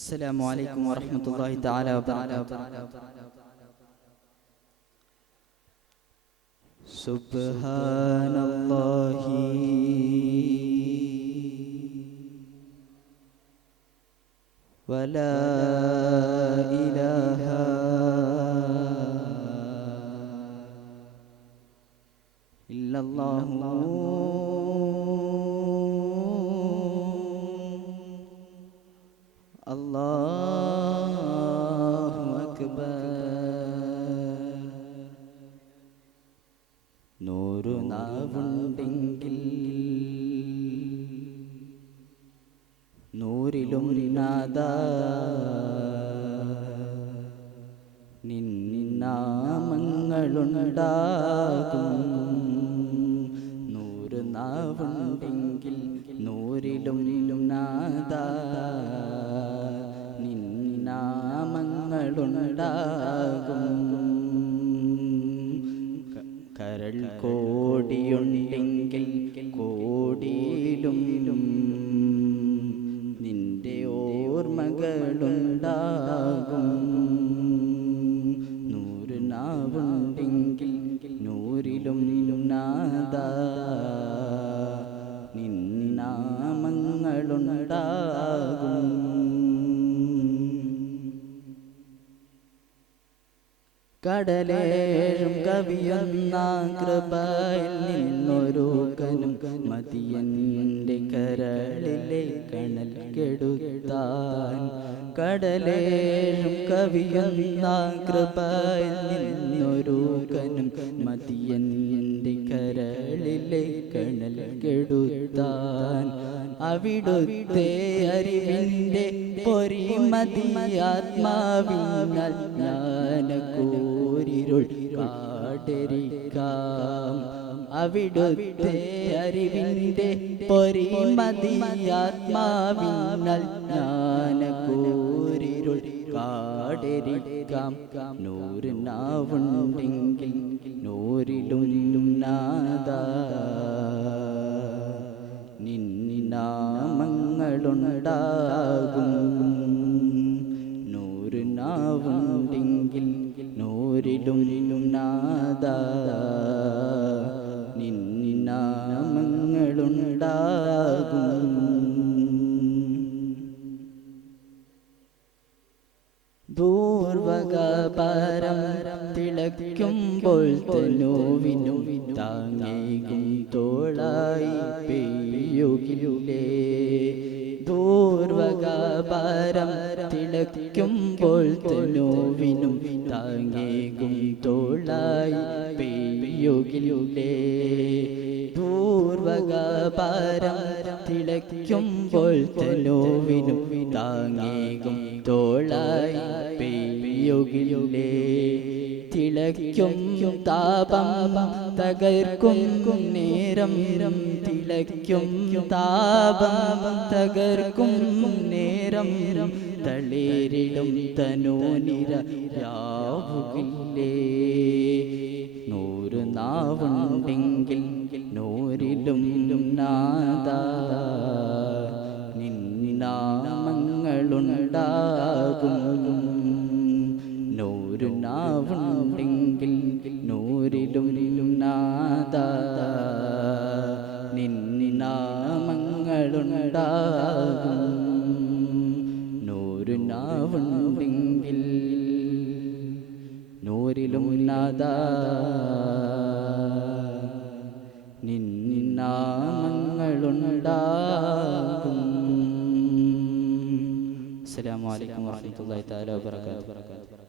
السلام عليكم ورحمة الله تعالى وبركاته. سبحان الله ولا إله إلا الله അല്ലാഹു അക്ബർ. നൂറു നാവുണ്ടെങ്കിൽ നൂറിലും നാദാ നിന്നാമങ്ങളുണ്ടാകും. നൂറ് നാവുണ്ടെങ്കിൽ നൂറിലും നാദാ നിന്നാമങ്ങളുണ്ടാകും. കരൾ കോടിയുണ്ടെങ്കിൽ കോടിയിലും നിന്റെ ഓർമ്മകളുണ്ടാകും. നൂറ് നാവുണ്ടെങ്കിൽ നൂറിലും നാദാ നിന്നാമങ്ങളുണ്ടാകും. കടലേഴും കവിയുന്ന കൃപയിൽ നിന്നൊരു കനും മതിയന്റെ കരളിലെ കണൽ കെടുത്താൻ. കടലേഴും കവിയുന്ന കൃപയിൽ നിന്നൊരു കനും മതിയന്റെ കരളിലെ കണൽ കെടുത്താൻ. അവിടുത്തെ അറിവിന്റെ പൊരിമതിയാത്മാവിനാൽ ജ്ഞാനക്കൂരിരുൾ കാടരിക്കാം. അവിടുത്തെ അറിവിന്റെ പൊരിമതിയാത്മാവിനാൽ ജ്ഞാനക്കൂരിരുൾ കാടരിക്കാം. നൂറ് നാവുണ്ടെങ്കിൽ നൂറിലും നാദാ നിന്നാമങ്ങളുണ്ടാകും. നൂറ് നാവുണ്ടെങ്കിൽ നൂറിലും നാദാ നിന്നാമങ്ങളുണ്ടാകും. ദൂർവകപാരം തിളയ്ക്കുമ്പോൾ തനുവിനും താങ്ങേകും തോളായി പെയ്യുകിലേ. ദൂർവകപാരം തിളയ്ക്കുമ്പോൾ തനുവിനും താങ്ങേകും തോളായി പെയ്യുകിലേ. ദൂർവകപാരം തിളയ്ക്കുമ്പോൾ തനുവിനും താങ്ങേകും തോളായി പെയ്യുകിലേ. തിളയ്ക്കും താപം തകർക്കും നേരം തിളയ്ക്കും താപം തകർക്കും നേരം തളിരിടും തനൂനിരയാവുകില്ലേ. നൂറ് നാവുണ്ടെങ്കിൽ നൂറിലും നാദാ നിന്നാമങ്ങളുണ്ടാകും. നൂറ് നാവുണ്ടെങ്കിൽ നൂറിലും നാദാ നിന്നാമങ്ങളുണ്ടാകും. നൂറ് നാവുണ്ടെങ്കിൽ നൂറിലും നാദാ നിന്നാമങ്ങളുണ്ടാകും. അസ്സലാമു അലൈക്കും വറഹ്മത്തുള്ളാഹി തആല വബറകാതുഹു.